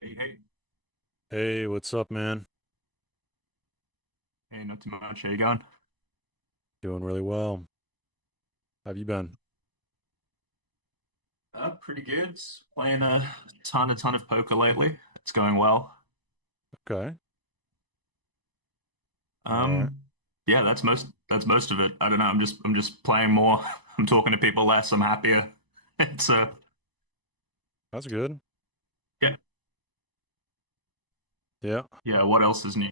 Hey, hey, Hey, what's up, man? hey, not too much. How you going? Doing really well. How have you been? Pretty good. Playing a ton of poker lately. It's going well. Okay. All right. Um, yeah, that's most of it. I don't know. I'm just playing more. I'm talking to people less. I'm happier. It's That's good. yeah, Yeah. yeah. What else is new?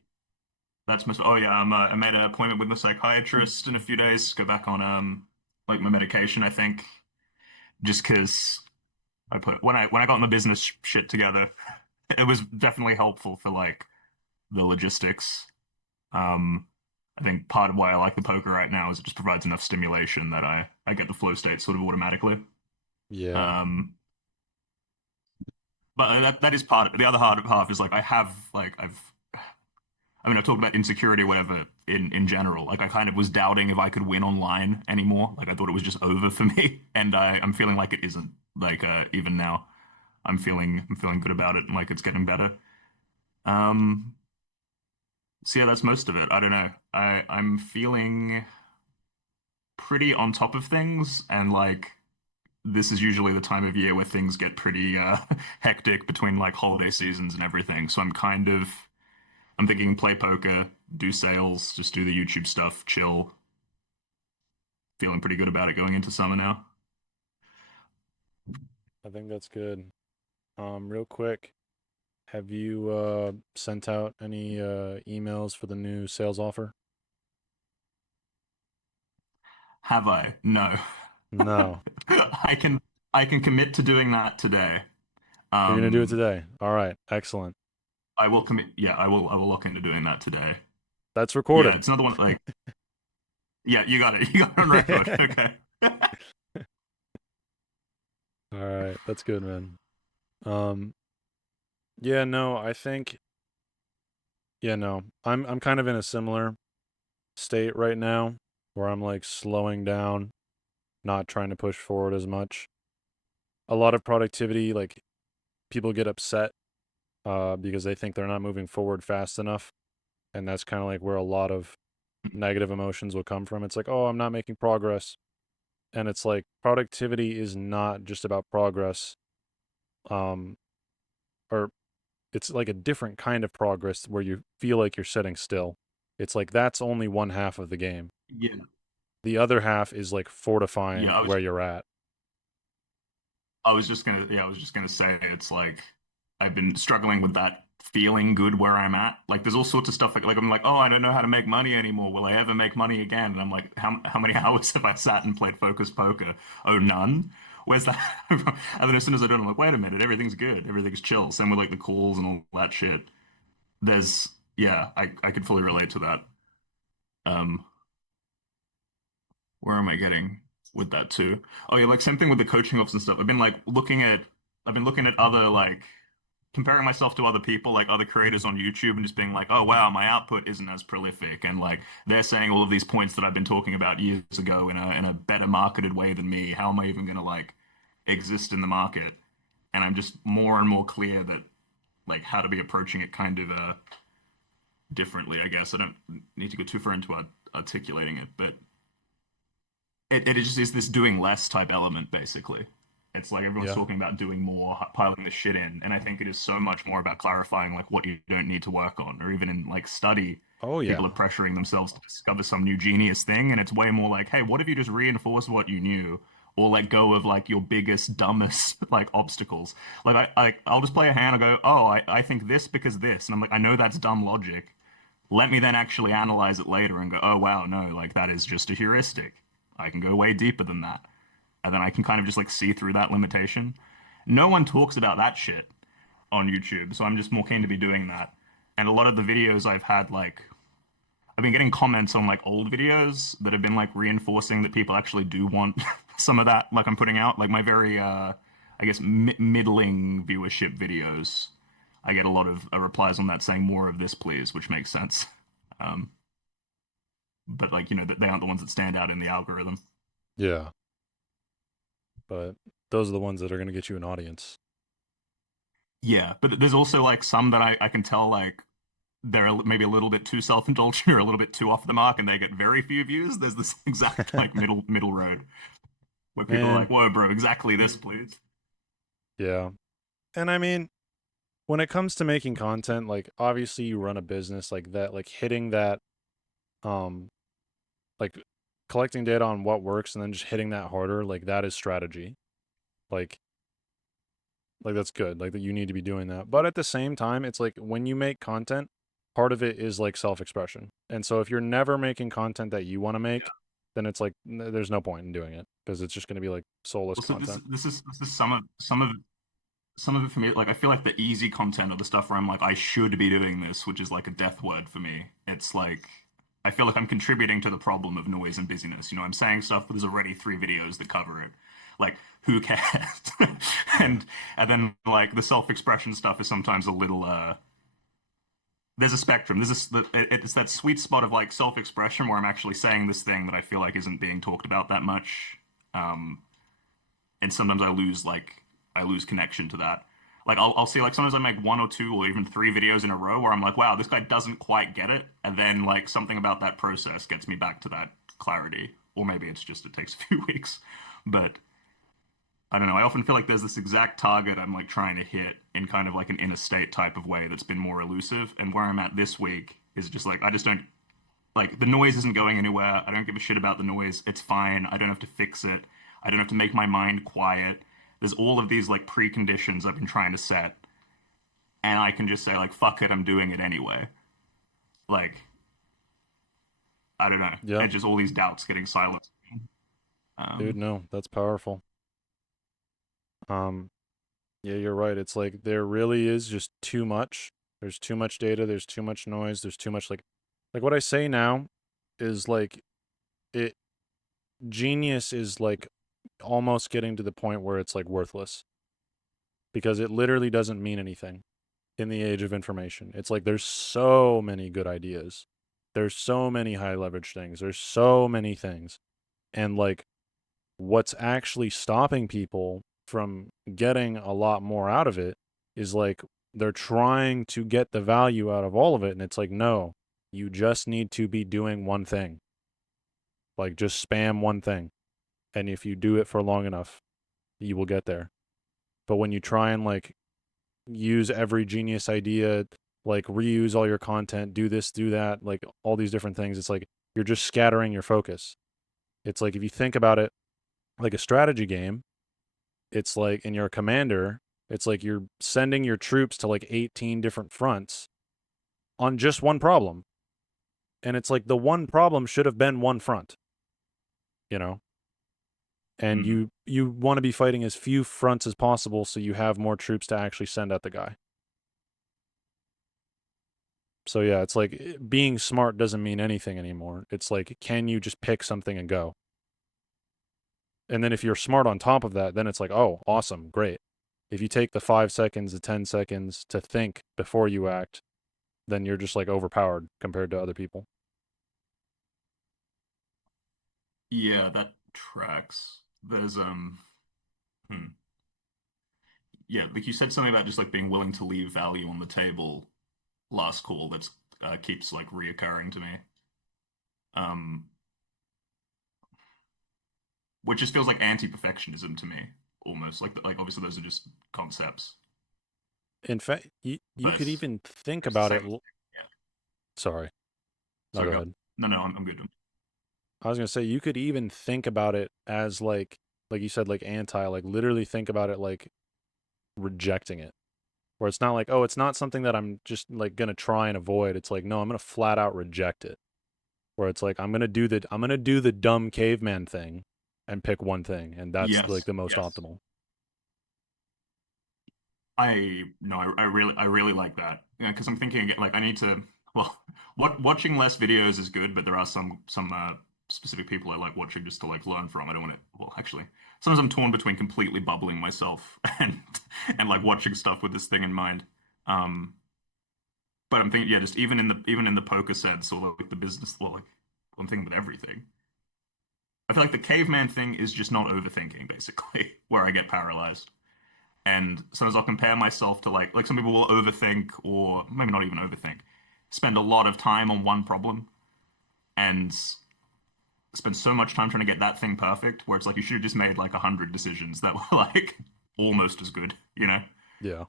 That's most. Oh yeah, I made an appointment with the psychiatrist in a few days. Go back on like my medication. I think just because when I got my business shit together, it was definitely helpful for like the logistics. Um, I think part of why I like the poker right now is it just provides enough stimulation that I get the flow state sort of automatically. Yeah. Um, but that is part of it. The other hard half is like I have like I mean, I talked about insecurity or whatever in general. Like I kind of was doubting if I could win online anymore. Like I thought it was just over for me, and I'm feeling like it isn't. Like even now, I'm feeling good about it, and like it's getting better. Um, so yeah, that's most of it. I don't know. I'm feeling pretty on top of things, and like this is usually the time of year where things get pretty hectic between like holiday seasons and everything. So I'm thinking play poker, do sales, just do the YouTube stuff, chill, feeling pretty good about it going into summer now. I think that's good. Real quick, have you sent out any emails for the new sales offer? Have I? No. No. I can commit to doing that today. You're gonna do it Um today. All right. Excellent. I will commit, yeah, I will look into doing that today. That's Yeah, recorded. it's another one like yeah, you got it. You got it on record. Okay. All right. That's good, man. Um, yeah, no, I think no. I'm kind of in a similar state right now where I'm like slowing down, not trying to push forward as much. A lot of productivity, like people get upset because they think they're not moving forward fast enough, and that's kind of like where a lot of negative emotions will come from. It's like, oh, I'm not making progress, and it's like productivity is not just about progress, um, or it's like a different kind of progress where you feel like you're sitting still. It's like that's only one half of the game. Yeah. The other half is like fortifying Yeah, where you're at. I was just gonna say it's like I've been struggling with that feeling good where I'm at. Like there's all sorts of stuff like I'm like, oh, I don't know how to make money anymore. Will I ever make money again? And I'm like, how many hours have I sat and played focus poker? Oh, none. Where's that? And then as soon as I do it, I'm like, wait a minute, everything's good, everything's chill. Same with like the calls and all that shit. There's yeah, I could fully relate to that. Um, where am I getting with that too? Oh yeah, like same thing with the coaching ops and stuff. I've been looking at other like comparing myself to other people, like other creators on YouTube, and just being like, oh wow, my output isn't as prolific, and like they're saying all of these points that I've been talking about years ago in a better marketed way than me. How am I even gonna like exist in the market? And I'm just more and more clear that like how to be approaching it kind of differently. I guess I don't need to go too far into articulating it, but it just is this doing less type element basically. It's like everyone's Yeah. talking about doing more, piling the shit in, and I think it is so much more about clarifying like what you don't need to work on, or even in like study, Oh people yeah. are pressuring themselves to discover some new genius thing, and it's way more like, hey, what if you just reinforce what you knew, or let go of like your biggest, dumbest like obstacles? Like I'll just play a hand and go, oh, I think this because this, and I'm like, I know that's dumb logic. Let me then actually analyze it later and go, oh wow, no, like that is just a heuristic. I can go way deeper than that. And then I can kind of just like see through that limitation. No one talks about that shit on YouTube, so I'm just more keen to be doing that. And a lot of the videos I've had, like, I've been getting comments on like old videos that have been like reinforcing that people actually do want some of that, like I'm putting out, like my very, I guess, middling viewership videos. I get a lot of replies on that saying more of this, please, which makes sense. Um, but like, they aren't the ones that stand out in the algorithm. Yeah. But those are the ones that are going to get you an audience. Yeah, but there's also like some that I can tell like they're maybe a little bit too self-indulgent or a little bit too off the mark and they get very few views. There's this exact like middle road where people are like, Man, whoa, bro, exactly this, please. yeah. And I mean, when it comes to making content, like obviously you run a business like that, like hitting that, um, like collecting data on what works and then just hitting that harder, like that is strategy. Like, like that's good. Like that you need to be doing that. But at the same time, it's like when you make content, part of it is like self-expression. And so if you're never making content that you want to make, then it's like there's no point in doing it because it's just going to be like soulless Well, so content. this is some of it for me. Like I feel like the easy content or the stuff where I'm like I should be doing this, which is like a death word for me. It's like I feel like I'm contributing to the problem of noise and busyness. You know, I'm saying stuff, but there's already 3 videos that cover it. Like, who cares? Yeah. and and then like the self-expression stuff is sometimes a little there's a spectrum. It's that sweet spot of like self-expression where I'm actually saying this thing that I feel like isn't being talked about that much. Um, and sometimes I lose connection to that. Like I'll see like sometimes I make 1 or 2 or even 3 videos in a row where I'm like, wow, this guy doesn't quite get it, and then like something about that process gets me back to that clarity. Or maybe it's just it takes a few weeks, but I don't know. I often feel like there's this exact target I'm like trying to hit in kind of like an inner state type of way that's been more elusive. And where I'm at this week is just like I just don't like the noise isn't going anywhere. I don't give a shit about the noise. It's fine. I don't have to fix it. I don't have to make my mind quiet. There's all of these like preconditions I've been trying to set, and I can just say like fuck it, I'm doing it anyway. Like I don't know. Yeah. And just all these doubts getting silenced. Dude, Um, no, that's powerful. Um, yeah, you're right. It's like there really is just too much. There's too much data, there's too much noise, there's too much like what I say now is like it genius is like almost getting to the point where it's like worthless because it literally doesn't mean anything in the age of information. It's like there's so many good ideas. There's so many high leverage things. There's so many things. And like what's actually stopping people from getting a lot more out of it is like they're trying to get the value out of all of it. And it's like, no, you just need to be doing one thing. Like just spam one thing. And if you do it for long enough, you will get there. But when you try and like use every genius idea, like reuse all your content, do this, do that, like all these different things, it's like you're just scattering your focus. It's like if you think about it like a strategy game, it's like in your commander, it's like you're sending your troops to like 18 different fronts on just one problem. And it's like the one problem should have been one front, you know? And hmm. you want to be fighting as few fronts as possible so you have more troops to actually send at the guy. So yeah, it's like being smart doesn't mean anything anymore. It's like can you just pick something and go? And then if you're smart on top of that, then it's like, "Oh, awesome, great." If you take the 5 seconds, the 10 seconds to think before you act, then you're just like overpowered compared to other people. Yeah, that tracks. There's hmm. Yeah, like you said something about just like being willing to leave value on the table last call that's keeps like reoccurring to me. Um, which just feels like anti-perfectionism to me, almost like obviously those are just concepts, In fact, you but could even think it's the about same. it. Yeah. Sorry, no, So go go. ahead. No, no, I'm good. I was gonna say you could even think about it as like you said, like anti, like literally think about it like rejecting it. Where it's not like, oh, it's not something that I'm just like gonna try and avoid. It's like, no, I'm gonna flat out reject it. Where it's like I'm gonna do the dumb caveman thing and pick one thing, and that's like Yes, the most yes. optimal. I no, I really like that. Yeah, because I'm thinking like I need to. Well, watching less videos is good, but there are some specific people I like watching just to like learn from. I don't want to. Well, actually, sometimes I'm torn between completely bubbling myself and like watching stuff with this thing in mind. Um, but I'm thinking, yeah, just even in the poker sense or like the business, well, like I'm thinking with everything. I feel like the caveman thing is just not overthinking, basically, where I get paralyzed. And sometimes I'll compare myself to like some people will overthink or maybe not even overthink, spend a lot of time on one problem and spend so much time trying to get that thing perfect where it's like you should have just made like 100 decisions that were like almost as good, you know? Yeah.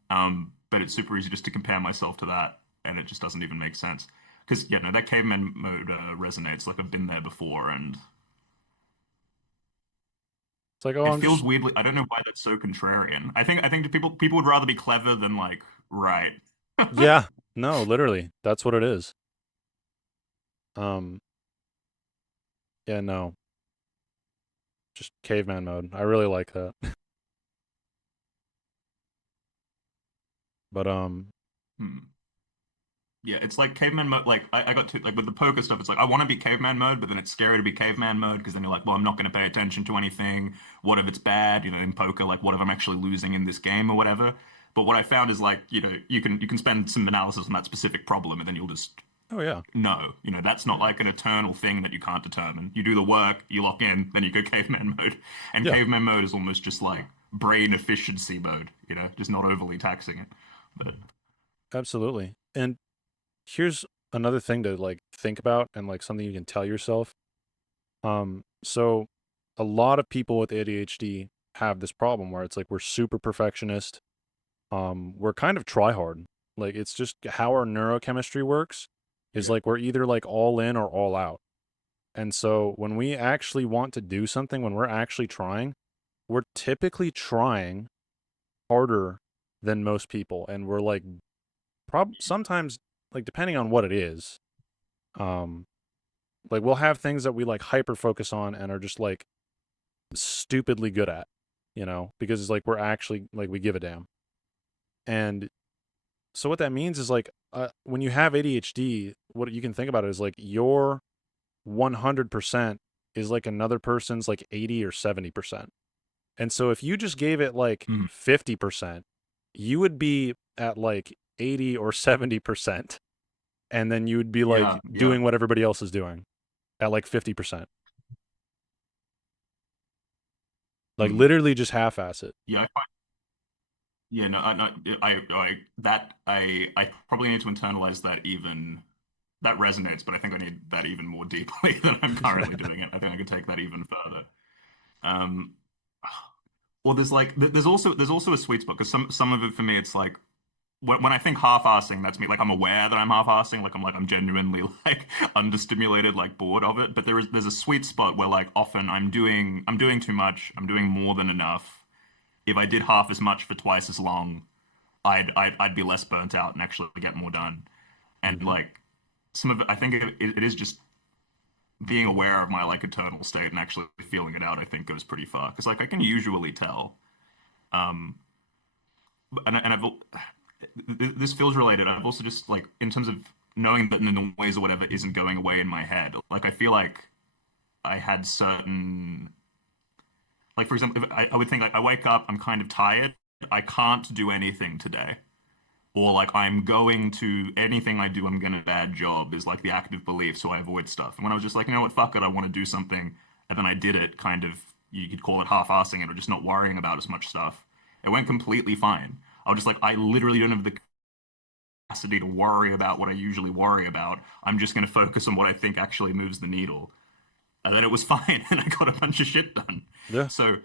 But it's super easy just to compare myself to that, and it just doesn't even make sense. Because yeah, no, that caveman mode resonates. Like I've been there before, and It's like, oh, it I'm feels just, weirdly. I don't know why that's so contrarian. I think people would rather be clever than like right. yeah, no, literally, that's what it is. Um, yeah, no, just caveman mode. I really like that. But Hmm. Yeah, it's like caveman mode. Like I got to like with the poker stuff. It's like I want to be caveman mode, but then it's scary to be caveman mode because then you're like, well, I'm not going to pay attention to anything. What if it's bad? You know, in poker, like what if I'm actually losing in this game or whatever? But what I found is like, you can spend some analysis on that specific problem, and then you'll just oh yeah, know, that's not like an eternal thing that you can't determine. You do the work, you lock in, then you go caveman mode, and yeah, caveman mode is almost just like brain efficiency mode. Just not overly taxing it. But absolutely. And here's another thing to like think about and like something you can tell yourself. So a lot of people with ADHD have this problem where it's like we're super perfectionist. We're kind of try hard. Like it's just how our neurochemistry works is yeah. like we're either like all in or all out. And so when we actually want to do something, when we're actually trying, we're typically trying harder than most people. And we're like sometimes like depending on what it is, um, like we'll have things that we like hyper focus on and are just like stupidly good at, because it's like we're actually like we give a damn. And so what that means is like when you have ADHD, what you can think about it is like your 100% is like another person's like 80 or 70%. And so if you just gave it like Mhm. 50%, you would be at like 80 or 70%. And then you would be Yeah, like yeah. doing what everybody else is doing at like 50%. Like Mm. literally just half ass it. Yeah, yeah, no, I probably need to internalize that even that resonates, but I think I need that even more deeply than I'm currently doing it. I think I could take that even further. Um, or there's also a sweet spot because some of it for me it's like when I think half-assing, that's me. Like I'm aware that I'm half-assing. Like I'm genuinely like understimulated, like bored of it. But there's a sweet spot where like often I'm doing too much. I'm doing more than enough. If I did half as much for twice as long, I'd be less burnt out and actually get more done. And Hmm. like some of it, I think it is just being aware of my like eternal state and actually feeling it out. I think goes pretty far because like I can usually tell. Um, and I've this feels related. I've also just like in terms of knowing that the noise or whatever isn't going away in my head. Like I feel like I had certain like for example, if I would think like I wake up, I'm kind of tired. I can't do anything today. Or like I'm going to anything I do, I'm gonna bad job is like the active belief, so I avoid stuff. And when I was just like, you know what, fuck it, I want to do something, and then I did it, kind of, you could call it half-assing it or just not worrying about as much stuff. It went completely fine. I was just like, I literally don't have the capacity to worry about what I usually worry about. I'm just gonna focus on what I think actually moves the needle. And then it was fine, and I got a bunch of shit done. Yeah. So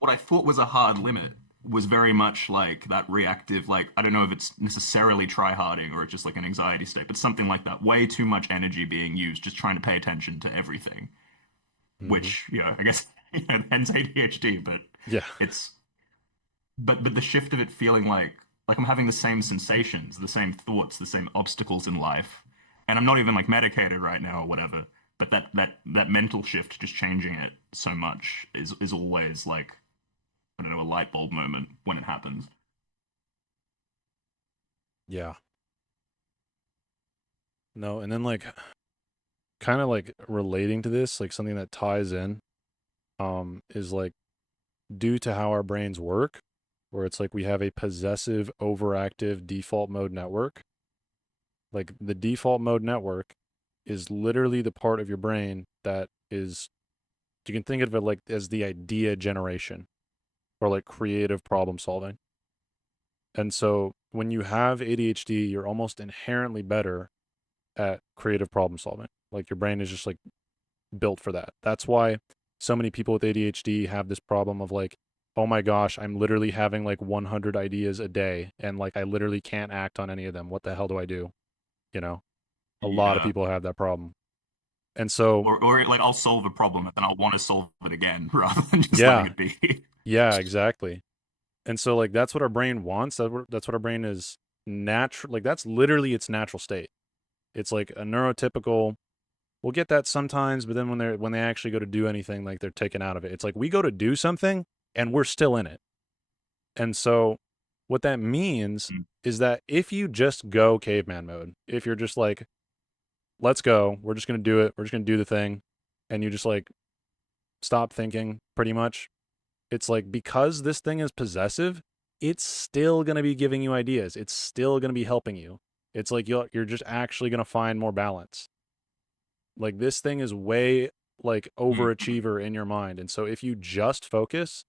what I thought was a hard limit was very much like that reactive, like, I don't know if it's necessarily try-harding or it's just like an anxiety state, but something like that. Way too much energy being used, just trying to pay attention to everything, Hmm. which, I guess, hence ADHD, but Yeah. it's, but the shift of it feeling like I'm having the same sensations, the same thoughts, the same obstacles in life, and I'm not even like medicated right now or whatever, but that mental shift, just changing it so much is always like I don't know, a light bulb moment when it happens. Yeah. No, and then like kind of like relating to this, like something that ties in, is like due to how our brains work, where it's like we have a possessive overactive default mode network. Like the default mode network is literally the part of your brain that is, you can think of it like as the idea generation. or like creative problem solving. And so when you have ADHD, you're almost inherently better at creative problem solving. Like your brain is just like built for that. That's why so many people with ADHD have this problem of like, oh my gosh, I'm literally having like 100 ideas a day and like I literally can't act on any of them. What the hell do I do? You know, a lot of Yeah. people have that problem. And so, Or like I'll solve a problem and then I'll want to solve it again rather than just letting yeah, it be. yeah, exactly. And so like that's what our brain wants. That's what our brain is natural. Like that's literally its natural state. It's like a neurotypical. We'll get that sometimes, but then when they actually go to do anything, like they're taken out of it. It's like we go to do something and we're still in it. And so what that means Mm. is that if you just go caveman mode, if you're just like, let's go, we're just gonna do it, we're just gonna do the thing, and you just like stop thinking pretty much, it's like because this thing is possessive, it's still going to be giving you ideas. It's still going to be helping you. It's like you're just actually going to find more balance. Like this thing is way like Mm. overachiever in your mind. And so if you just focus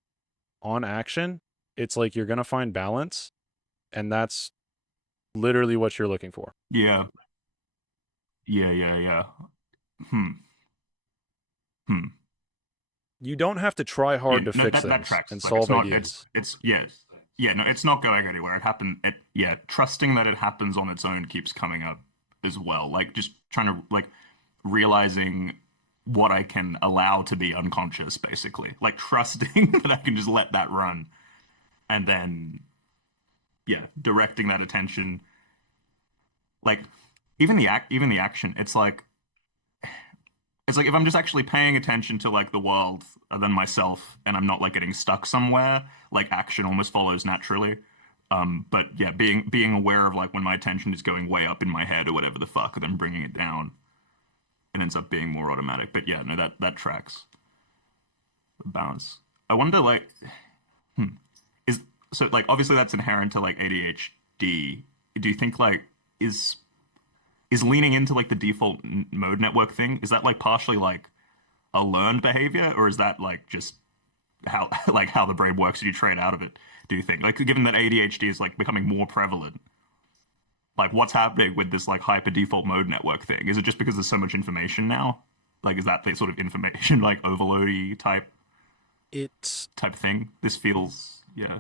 on action, it's like you're going to find balance, and that's literally what you're looking for. Yeah. Yeah, yeah, yeah. Hmm. Hmm. You don't have to try Yeah, hard to no, fix that things tracks. and Like it's solve not ideas. it's yeah. Yeah, no, it's not going anywhere. It happened yeah, trusting that it happens on its own keeps coming up as well. Like just trying to like realizing what I can allow to be unconscious, basically. Like trusting that I can just let that run and then yeah, directing that attention. Like even the action, it's like if I'm just actually paying attention to like the world and then myself and I'm not like getting stuck somewhere, like action almost follows naturally. But yeah, being aware of like when my attention is going way up in my head or whatever the fuck, and then bringing it down, it ends up being more automatic. But yeah, no, that tracks the balance. I wonder like hmm, is so like obviously that's inherent to like ADHD. Do you think like is is leaning into like the default mode network thing, is that like partially like a learned behavior, or is that like just how like how the brain works and you trade out of it? Do you think, like, given that ADHD is like becoming more prevalent, like what's happening with this like hyper default mode network thing? Is it just because there's so much information now? Like, is that the sort of information like overloady It's, type thing? This feels yeah.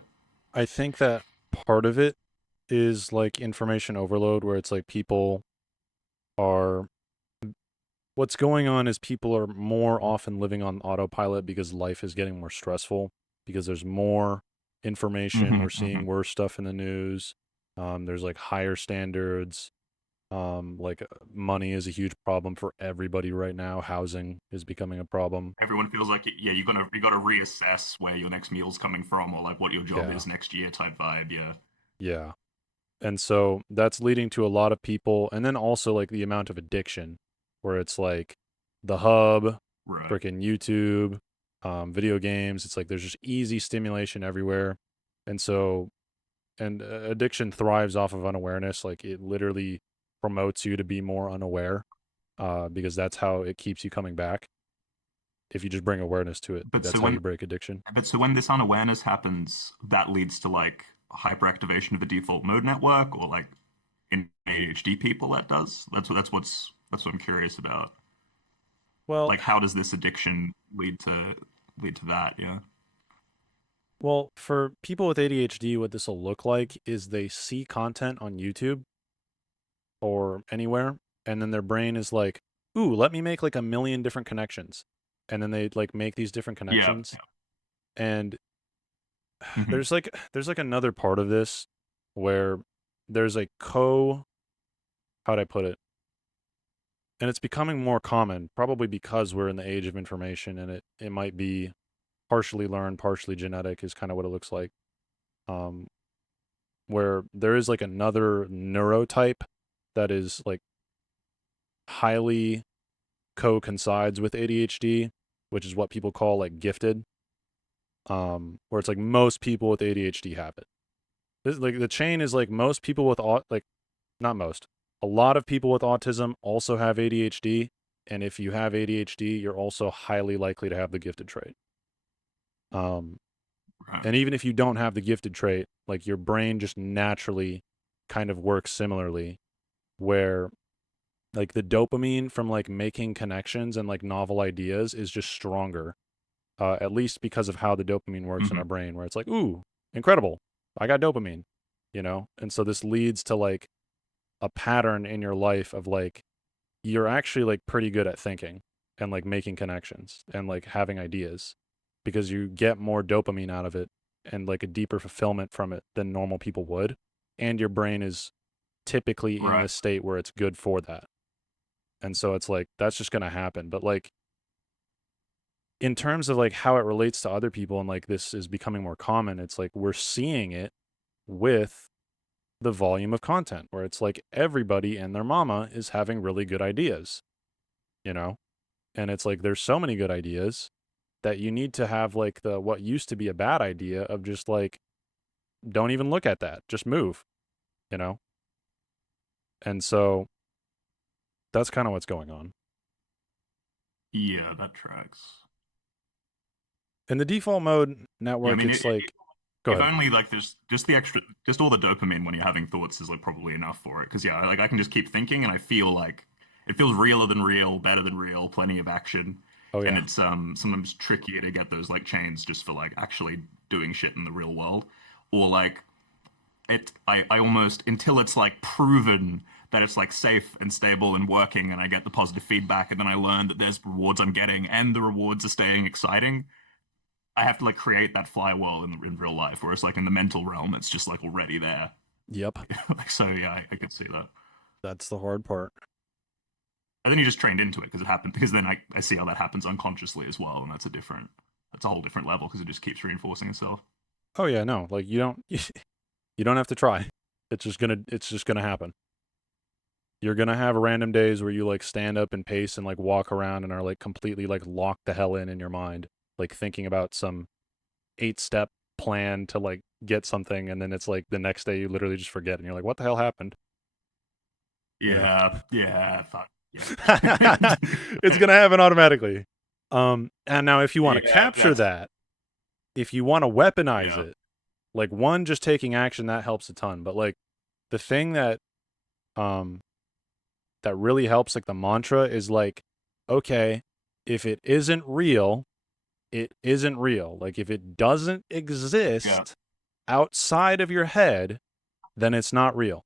I think that part of it is like information overload where it's like people are what's going on is people are more often living on autopilot because life is getting more stressful because there's more information. We're seeing Hmm. worse stuff in the news. There's like higher standards. Money is a huge problem for everybody right now. Housing is becoming a problem. Everyone feels like yeah, you gotta reassess where your next meal's coming from or like what your job Yeah. is next year type vibe. Yeah, Yeah. And so that's leading to a lot of people. And then also like the amount of addiction where it's like the hub, right. freaking YouTube, video games. It's like there's just easy stimulation everywhere. And so, and addiction thrives off of unawareness. Like it literally promotes you to be more unaware because that's how it keeps you coming back. If you just bring awareness to it, But that's so how you when break addiction. But so when this unawareness happens, that leads to like hyperactivation of the default mode network, or like in ADHD people that does. That's what I'm curious about. Well, Like, how does this addiction lead to that? Yeah. well, for people with ADHD, what this will look like is they see content on YouTube or anywhere, and then their brain is like, "Ooh, let me make like a million different connections," and then they like make these different Yeah. connections. And Hmm. there's like another part of this where there's a co how'd I put it? And it's becoming more common, probably because we're in the age of information, and it might be partially learned, partially genetic, is kind of what it looks like. Um, where there is like another neurotype that is like highly co-coincides with ADHD, which is what people call like gifted. Where it's like most people with ADHD have it. This, like the chain is like most people with like not most, a lot of people with autism also have ADHD, and if you have ADHD, you're also highly likely to have the gifted trait. Um, Right. And even if you don't have the gifted trait, like your brain just naturally kind of works similarly, where like the dopamine from like making connections and like novel ideas is just stronger, at least because of how the dopamine works in Hmm. our brain, where it's like, ooh, incredible, I got dopamine, you know? And so this leads to like a pattern in your life of like, you're actually like pretty good at thinking and like making connections and like having ideas because you get more dopamine out of it and like a deeper fulfillment from it than normal people would. And your brain is typically in Right. this state where it's good for that. And so it's like, that's just going to happen. But like, in terms of like how it relates to other people and like this is becoming more common, it's like we're seeing it with the volume of content where it's like everybody and their mama is having really good ideas, you know? And it's like there's so many good ideas that you need to have like the what used to be a bad idea of just like don't even look at that, just move, you know? And so that's kind of what's going on. Yeah, that tracks. In the default mode Yeah, I network, mean, it's like go if ahead. only like there's just the extra, just all the dopamine when you're having thoughts is like probably enough for it. Because yeah, like I can just keep thinking, and I feel like it feels realer than real, better than real, plenty of action, Oh and yeah. it's sometimes trickier to get those like chains just for like actually doing shit in the real world, or like I almost until it's like proven that it's like safe and stable and working, and I get the positive feedback, and then I learn that there's rewards I'm getting, and the rewards are staying exciting. I have to like create that flywheel in real life, whereas like in the mental realm, it's just like already there. Yep. Like so, yeah, I could see that. That's the hard part. And then you just trained into it because it happened. Because then I see how that happens unconsciously as well, and that's a whole different level because it just keeps reinforcing itself. Oh yeah, no. Like you don't you don't have to try. It's just gonna happen. You're gonna have random days where you like stand up and pace and like walk around and are like completely like locked the hell in your mind, like thinking about some 8 step plan to like get something, and then it's like the next day you literally just forget and you're like, what the hell happened? You know? Yeah, yeah, fuck, yeah, It's gonna happen automatically. And now if you want to yeah. capture That's that, if you want to weaponize yeah, it, like one just taking action that helps a ton. But like the thing um that really helps, like the mantra is like, okay, if it isn't real, it isn't real. Like if it doesn't yeah, exist outside of your head, then it's not real.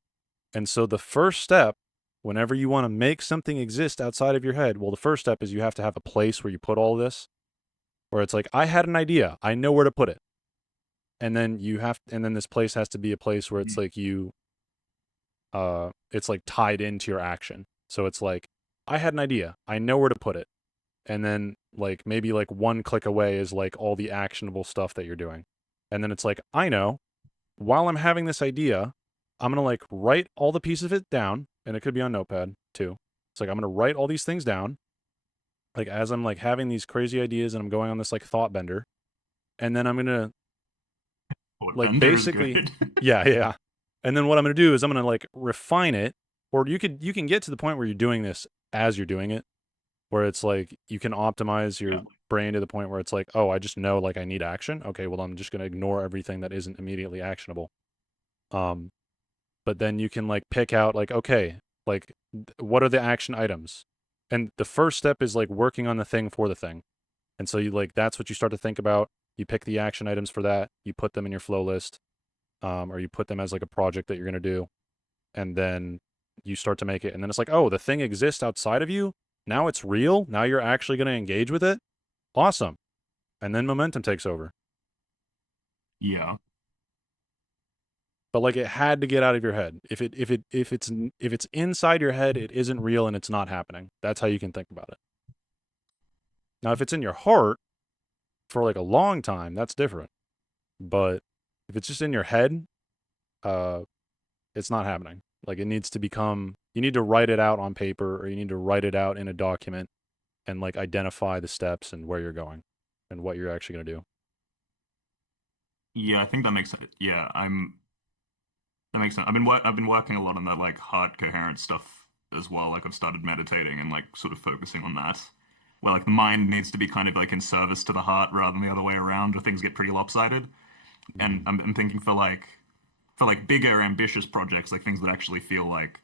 And so the first step, whenever you want to make something exist outside of your head, well, the first step is you have to have a place where you put all this, where it's like, I had an idea, I know where to put it. And then this place has to be a place where it's like it's like tied into your action. So it's like, I had an idea, I know where to put it. And then like maybe like one click away is like all the actionable stuff that you're doing. And then it's like, I know while I'm having this idea, I'm gonna like write all the pieces of it down, and it could be on Notepad too. It's like I'm gonna write all these things down, like as I'm like having these crazy ideas and I'm going on this like thought bender, and then I'm gonna Port like Bender is basically, good. yeah, yeah. And then what I'm gonna do is I'm gonna like refine it, or you can get to the point where you're doing this as you're doing it, where it's like you can optimize Yeah, your brain to the point where it's like, oh, I just know like I need action. Okay, well I'm just gonna ignore everything that isn't immediately actionable. Um, but then you can like pick out like, okay, like what are the action items? And the first step is like working on the thing for the thing. And so you like that's what you start to think about. You pick the action items for that, you put them in your flow list, or you put them as like a project that you're gonna do, and then you start to make it. And then it's like, oh, the thing exists outside of you. Now it's real. Now you're actually gonna engage with it. Awesome. And then momentum takes over. yeah, But like it had to get out of your head. If it's inside your head, it isn't real and it's not happening. That's how you can think about it. Now, if it's in your heart for like a long time, that's different. But if it's just in your head, uh, it's not happening. Like it needs to become. You need to write it out on paper, or you need to write it out in a document, and like identify the steps and where you're going, and what you're actually gonna do. yeah. I think that makes sense. Yeah, that makes sense. I've been working a lot on that like heart coherent stuff as well. Like I've started meditating and like sort of focusing on that, where like the mind needs to be kind of like in service to the heart rather than the other way around, or things get pretty lopsided. And I'm thinking for like bigger ambitious projects, like things that actually feel like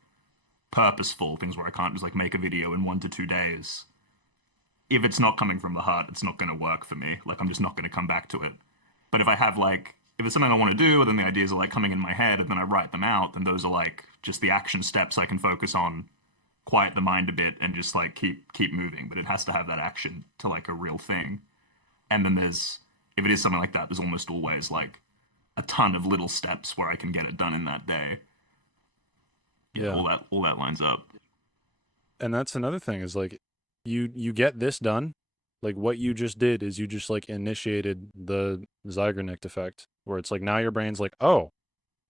purposeful, things where I can't just like make a video in 1 to 2 days. If it's not coming from the heart, it's not going to work for me. Like I'm just not going to come back to it. But if I have like if it's something I want to do, then the ideas are like coming in my head, and then I write them out, then those are like just the action steps I can focus on, quiet the mind a bit, and just like keep moving. But it has to have that action to like a real thing. And then there's if it is something like that, there's almost always like a ton of little steps where I can get it done in that day. Yeah, Yeah. all that lines up. And that's another thing is like you get this done. Like what you just did is you just like initiated the Zeigarnik effect where it's like now your brain's like, "Oh,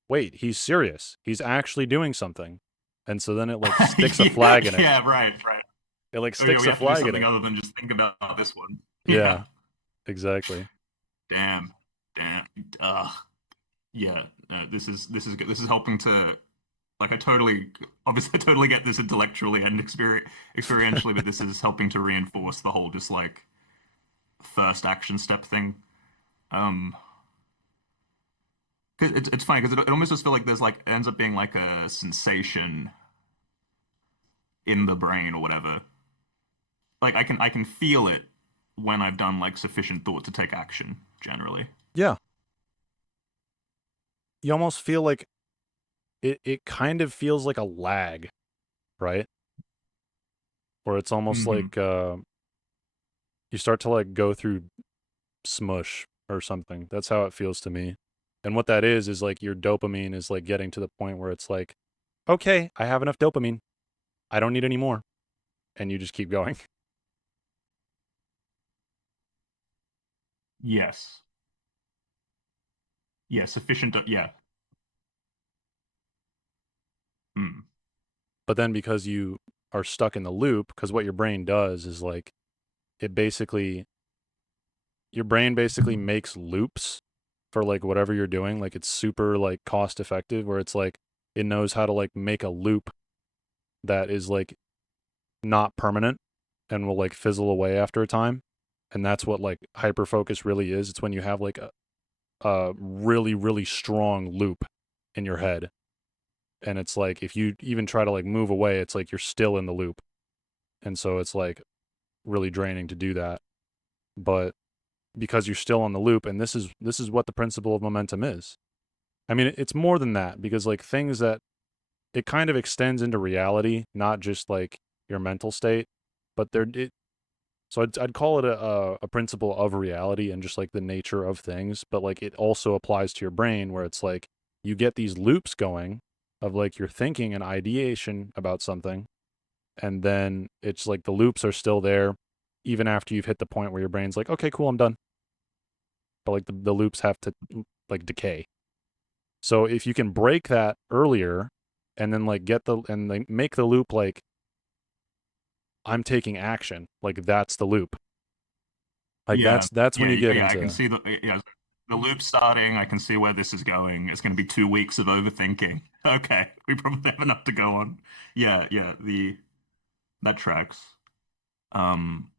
wait, he's serious. He's actually doing something." And so then it like sticks a Yeah, flag in it. yeah, right, right. It like Oh yeah, sticks we a have to do flag in something it. other than just think about this one. Yeah. Yeah, exactly. Damn. Damn. Ugh. Yeah. This is good. This is helping to like I totally obviously I totally get this intellectually and experientially, but this is helping to reinforce the whole just like first action step thing. Um, 'Cause it's funny because it almost just feel like there's like it ends up being like a sensation in the brain or whatever. Like I can feel it when I've done like sufficient thought to take action generally. Yeah. You almost feel like it kind of feels like a lag, right? Where it's almost Hmm. like you start to like go through smush or something. That's how it feels to me. And what that is like your dopamine is like getting to the point where it's like, okay, I have enough dopamine. I don't need any more. And you just keep going. Yes. Yeah, sufficient. Yeah. Mm. But then because you are stuck in the loop, because what your brain does is like, it basically, your brain basically makes loops for like whatever you're doing. Like it's super like cost effective where it's like, it knows how to like make a loop that is like not permanent and will like fizzle away after a time. And that's what like hyper focus really is. It's when you have like a really, really strong loop in your head. And it's like if you even try to like move away, it's like you're still in the loop. And so it's like really draining to do that. But because you're still on the loop, and this is what the principle of momentum is. I mean, it's more than that because like things that it kind of extends into reality, not just like your mental state, but so I'd call it a principle of reality and just like the nature of things, but like it also applies to your brain where it's like you get these loops going of like you're thinking and ideation about something, and then it's like the loops are still there even after you've hit the point where your brain's like, okay, cool, I'm done. But like the loops have to like decay. So if you can break that earlier and then like get the and like make the loop like I'm taking action, like that's the loop. Like Yeah. that's when Yeah. you get Yeah. I can into see the loop starting. I can see where this is going. It's going to be 2 weeks of overthinking. Okay, we probably have enough to go on. Yeah. Yeah. The that tracks. Um.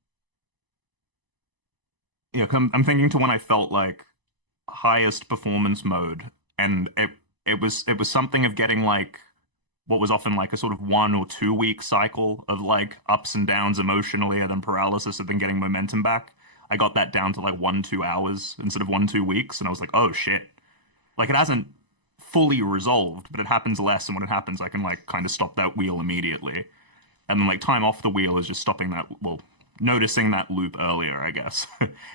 Yeah. I'm thinking to when I felt like highest performance mode, and it was something of getting like what was often like a sort of 1 or 2 week cycle of like ups and downs emotionally and then paralysis and then getting momentum back. I got that down to like 1 2 hours instead of 1 2 weeks, and I was like, oh shit. Like it hasn't fully resolved, but it happens less, and when it happens, I can like kind of stop that wheel immediately. And then like time off the wheel is just stopping that well, noticing that loop earlier, I guess,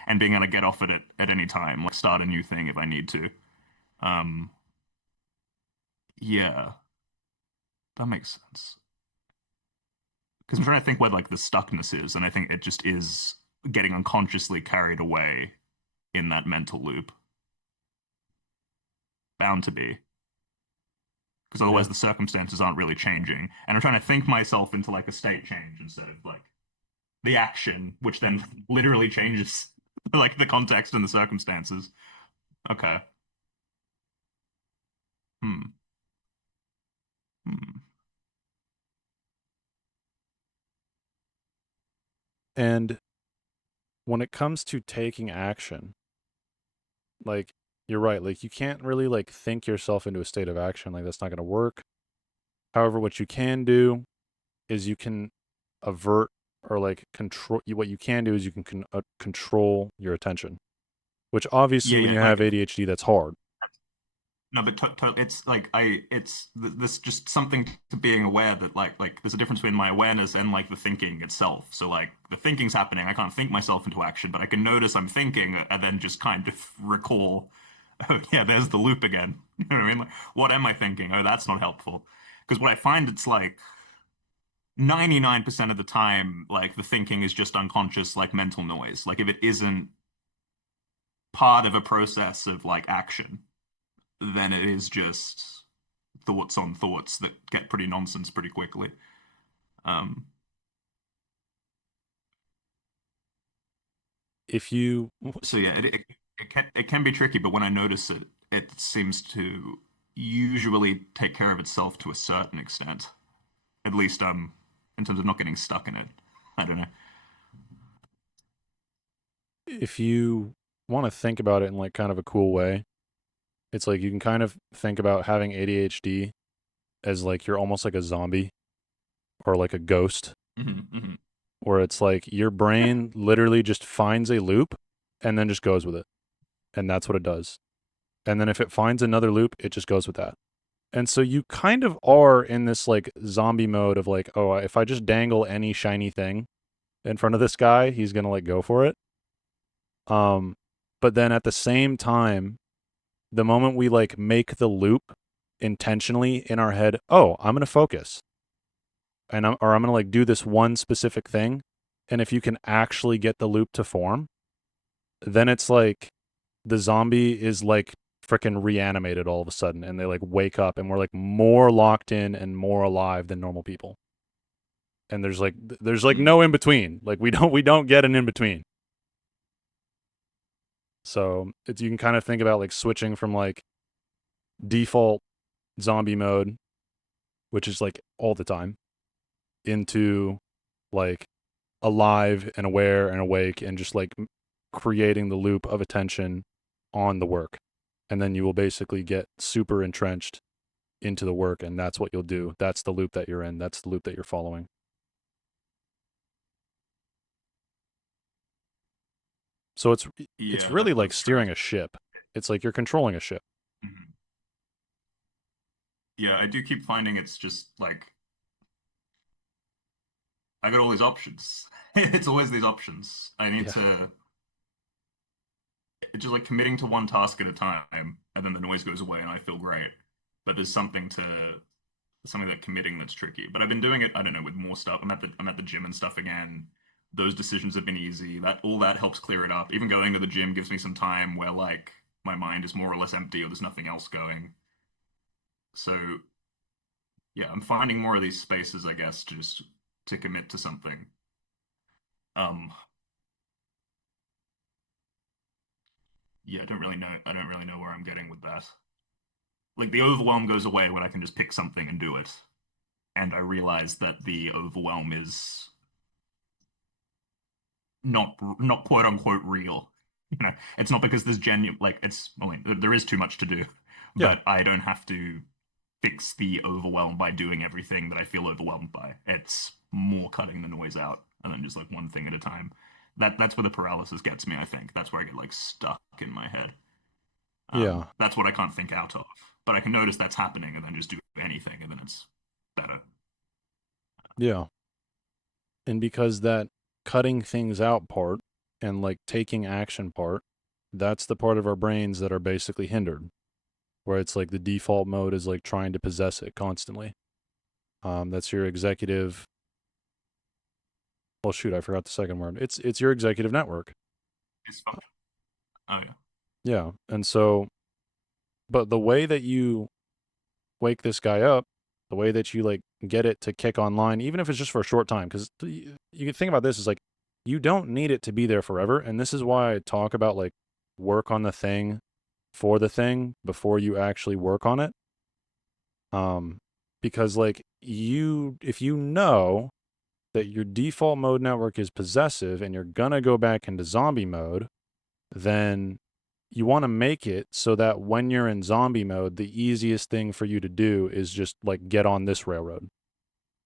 and being able to get off it at any time, like start a new thing if I need to. Um, yeah, that makes sense. Because I'm trying to think where like the stuckness is, and I think it just is getting unconsciously carried away in that mental loop. Bound to be, because yeah. otherwise the circumstances aren't really changing. And I'm trying to think myself into like a state change instead of like the action, which then literally changes like the context and the circumstances. Okay. Hmm. Hmm. And when it comes to taking action, like you're right. Like you can't really like think yourself into a state of action. Like that's not going to work. However, what you can do is you can avert or like control. What you can do is you can control your attention, which obviously Yeah, when yeah. you have Like ADHD, that's hard. no, but it's like this just something to being aware that like there's a difference between my awareness and like the thinking itself. So like the thinking's happening, I can't think myself into action, but I can notice I'm thinking and then just kind of recall, oh yeah, there's the loop again. You know what I mean? Like, what am I thinking? Oh, that's not helpful. Because what I find it's like 99% of the time, like the thinking is just unconscious, like mental noise. Like if it isn't part of a process of like action, then it is just thoughts on thoughts that get pretty nonsense pretty quickly. Um, If you, so yeah, it can be tricky, but when I notice it, it seems to usually take care of itself to a certain extent. At least in terms of not getting stuck in it. I don't know. if you want to think about it in like kind of a cool way, it's like you can kind of think about having ADHD as like you're almost like a zombie or like a ghost, Hmm. where it's like your brain literally just finds a loop and then just goes with it. And that's what it does. And then if it finds another loop, it just goes with that. And so you kind of are in this like zombie mode of like, oh, if I just dangle any shiny thing in front of this guy, he's going to like go for it. Um, but then at the same time, the moment we like make the loop intentionally in our head, oh, I'm going to focus and I'm going to like do this one specific thing. And if you can actually get the loop to form, then it's like the zombie is like freaking reanimated all of a sudden and they like wake up and we're like more locked in and more alive than normal people. And there's like Mm. no in between. Like we don't get an in between. So it's you can kind of think about like switching from like default zombie mode, which is like all the time, into like alive and aware and awake and just like creating the loop of attention on the work. And then you will basically get super entrenched into the work and that's what you'll do. That's the loop that you're in. That's the loop that you're following. So it's Yeah, really like that's true. steering a ship. It's like you're controlling a ship. Mhm. Yeah, I do keep finding it's just like I got all these options. It's always these options. I need Yeah. to it's just like committing to one task at a time, and then the noise goes away, and I feel great. But there's something that committing that's tricky. But I've been doing it, I don't know, with more stuff. I'm at the gym and stuff again. Those decisions have been easy. That all that helps clear it up. Even going to the gym gives me some time where like my mind is more or less empty or there's nothing else going. So yeah, I'm finding more of these spaces, I guess, just to commit to something. Um, yeah, I don't really know where I'm getting with that. Like the overwhelm goes away when I can just pick something and do it. And I realize that the overwhelm is not quote unquote real. It's not because there's genuine like it's I mean there is too much to do, Yeah. but I don't have to fix the overwhelm by doing everything that I feel overwhelmed by. It's more cutting the noise out and then just like one thing at a time. That's where the paralysis gets me, I think. That's where I get like stuck in my head. Yeah. That's what I can't think out of. But I can notice that's happening and then just do anything and then it's better. Yeah. And because that cutting things out part and like taking action part, that's the part of our brains that are basically hindered, where it's like the default mode is like trying to possess it constantly. That's your executive. Well, shoot, I forgot the second word. It's your executive network. It's function. Oh yeah. Yeah, and so, but the way that you wake this guy up, the way that you like get it to kick online, even if it's just for a short time, because you can think about this is like you don't need it to be there forever, and this is why I talk about like work on the thing for the thing before you actually work on it. Um, because like if you know that your default mode network is possessive and you're gonna go back into zombie mode, then you want to make it so that when you're in zombie mode, the easiest thing for you to do is just like get on this railroad,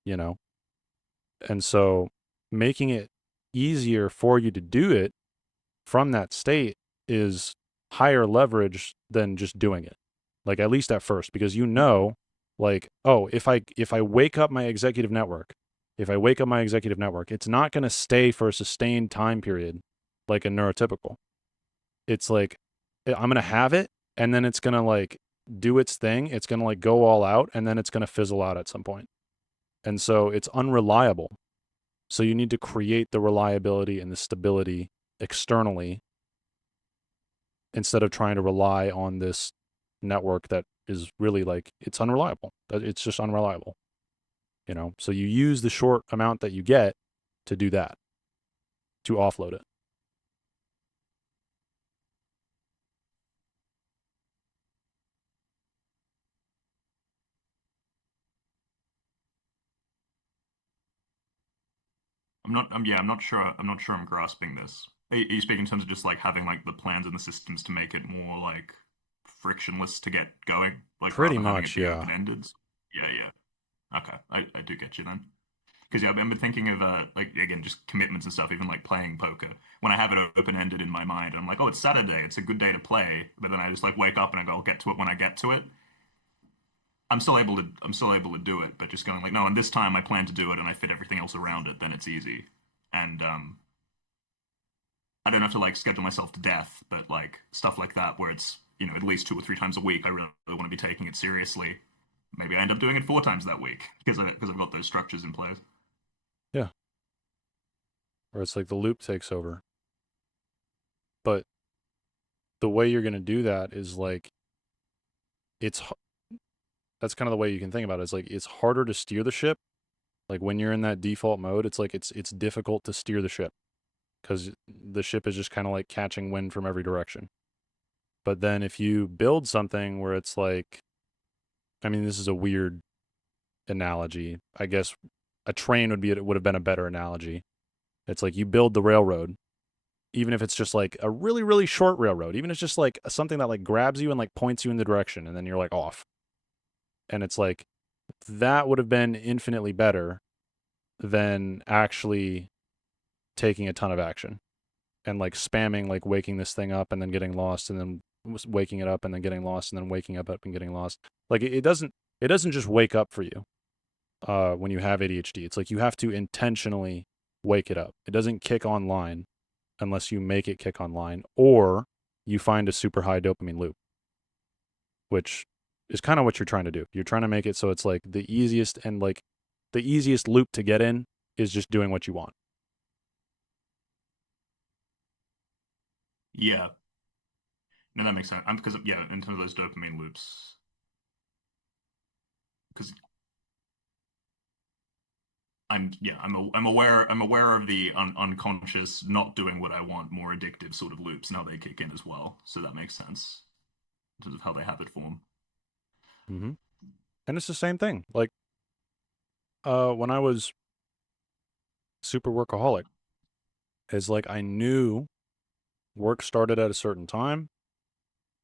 you know? And so making it easier for you to do it from that state is higher leverage than just doing it. Like at least at first, because you know, like, oh, if I wake up my executive network, it's not going to stay for a sustained time period like a neurotypical. It's like I'm going to have it and then it's going to like do its thing. It's going to like go all out and then it's going to fizzle out at some point. And so it's unreliable. So you need to create the reliability and the stability externally instead of trying to rely on this network that is really like it's unreliable. It's just unreliable, you know. So you use the short amount that you get to do that, to offload it. I'm not sure. I'm not sure I'm grasping this. Are you speaking in terms of just like having like the plans and the systems to make it more like frictionless to get going, like rather Pretty than having it much, be yeah. open-ended? Yeah, yeah. Okay, I do get you then. Because yeah, I remember thinking of like again just commitments and stuff, even like playing poker. When I have it open-ended in my mind, I'm like, oh, it's Saturday, it's a good day to play. But then I just like wake up and I go, I'll get to it when I get to it. I'm still able to do it, but just going like, no, and this time I plan to do it and I fit everything else around it, then it's easy. And I don't have to like schedule myself to death, but like stuff like that where it's, at least 2 or 3 times a week, I really want to be taking it seriously. Maybe I end up doing it 4 times that week because I've got those structures in place. Yeah. Or it's like the loop takes over. But the way you're going to do that is like it's that's kind of the way you can think about it. It's like it's harder to steer the ship. Like when you're in that default mode, it's like it's difficult to steer the ship because the ship is just kind of like catching wind from every direction. But then if you build something where it's like, I mean, this is a weird analogy. I guess a train would have been a better analogy. It's like you build the railroad, even if it's just like a really really short railroad, even if it's just like something that like grabs you and like points you in the direction, and then you're like off. And it's like that would have been infinitely better than actually taking a ton of action and like spamming like waking this thing up and then getting lost and then waking it up and then getting lost and then waking up and getting lost. Like it doesn't just wake up for you when you have ADHD. It's like you have to intentionally wake it up. It doesn't kick online unless you make it kick online or you find a super high dopamine loop, which is kind of what you're trying to do. You're trying to make it so it's like the easiest and like the easiest loop to get in is just doing what you want. Yeah, no, that makes sense. I'm because yeah, in terms of those dopamine loops, because I'm aware of the unconscious not doing what I want, more addictive sort of loops, and how they kick in as well. So that makes sense in terms of how they habit form. Mm-hmm. And it's the same thing. Like when I was super workaholic, is like I knew work started at a certain time,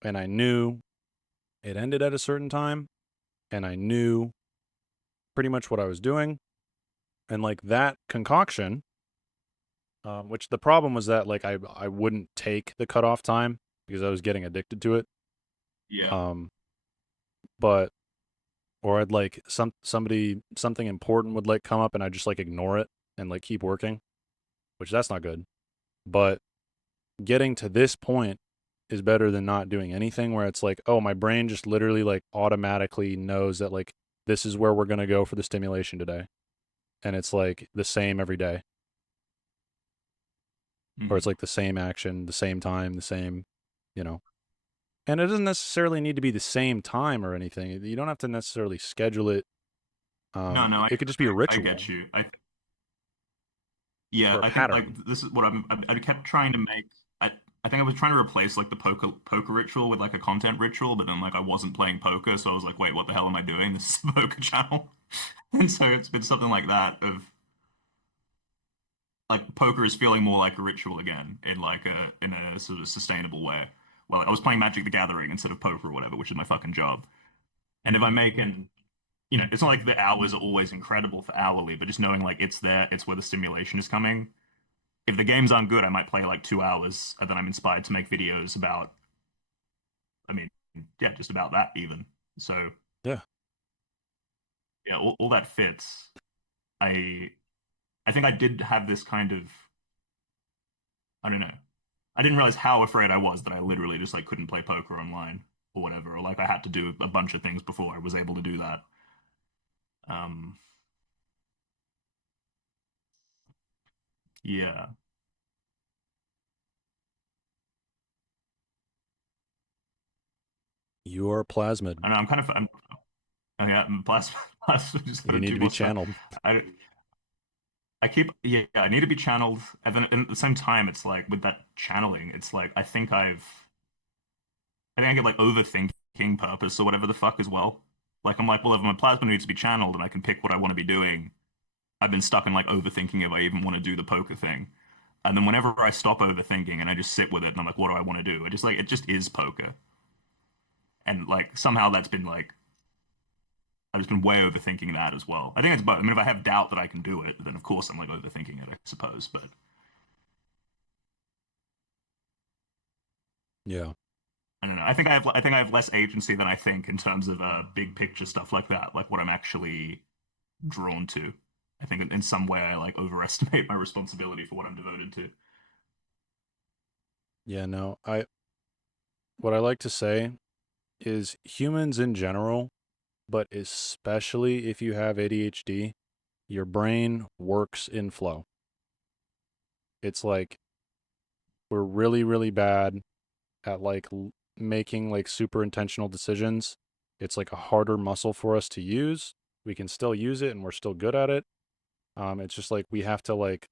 and I knew it ended at a certain time, and I knew pretty much what I was doing, and like that concoction. Which the problem was that like I wouldn't take the cutoff time because I was getting addicted to it. Yeah. Um, but or I'd like something important would like come up and I just like ignore it and like keep working, which that's not good. But getting to this point is better than not doing anything where it's like, oh, my brain just literally like automatically knows that like this is where we're gonna go for the stimulation today. And it's like the same every day. Or it's Hmm. like the same action, the same time, the same, you know. And it doesn't necessarily need to be the same time or anything. You don't have to necessarily schedule it. No, no, It could just be a I get ritual you. Yeah, or a I think like pattern. this is what I kept trying to make. I think I was trying to replace like the poker ritual with like a content ritual, but then like I wasn't playing poker, so I was like, wait, what the hell am I doing? This is the poker channel, and so it's been something like that of like poker is feeling more like a ritual again in like a sort of sustainable way. well, I was playing Magic the Gathering instead of poker or whatever, which is my fucking job. And if I'm making, it's not like the hours are always incredible for hourly, but just knowing like it's there, it's where the stimulation is coming. If the games aren't good, I might play like 2 hours and then I'm inspired to make videos about, I mean, yeah, just about that even. So Yeah. yeah, all that fits. I I think I did have this kind of, I don't know. I didn't realize how afraid I was that I literally just like couldn't play poker online or whatever, or like I had to do a bunch of things before I was able to do that. Um, yeah, You're plasmid. I know. Yeah, plasma, plasma just You gotta need do to be more stuff. channeled. I, yeah, I need to be channeled, and then at the same time, it's like with that channeling, it's like I think I get like overthinking purpose or whatever the fuck as well. Like I'm like, well, if my plasma needs to be channeled and I can pick what I want to be doing, I've been stuck in like overthinking if I even want to do the poker thing. And then whenever I stop overthinking and I just sit with it and I'm like, what do I want to do? I just like it just is poker. And like somehow that's been like I've just been way overthinking that as well. I think it's both. I mean, if I have doubt that I can do it, then of course I'm like overthinking it, I suppose. But Yeah. I don't know. I think I have less agency than I think in terms of big picture stuff like that, like what I'm actually drawn to. I think in some way I like overestimate my responsibility for what I'm devoted to. Yeah, no. What I like to say is humans in general, but especially if you have ADHD, your brain works in flow. It's like we're really, really bad at like making like super intentional decisions. It's like a harder muscle for us to use. We can still use it and we're still good at it. It's just like we have to like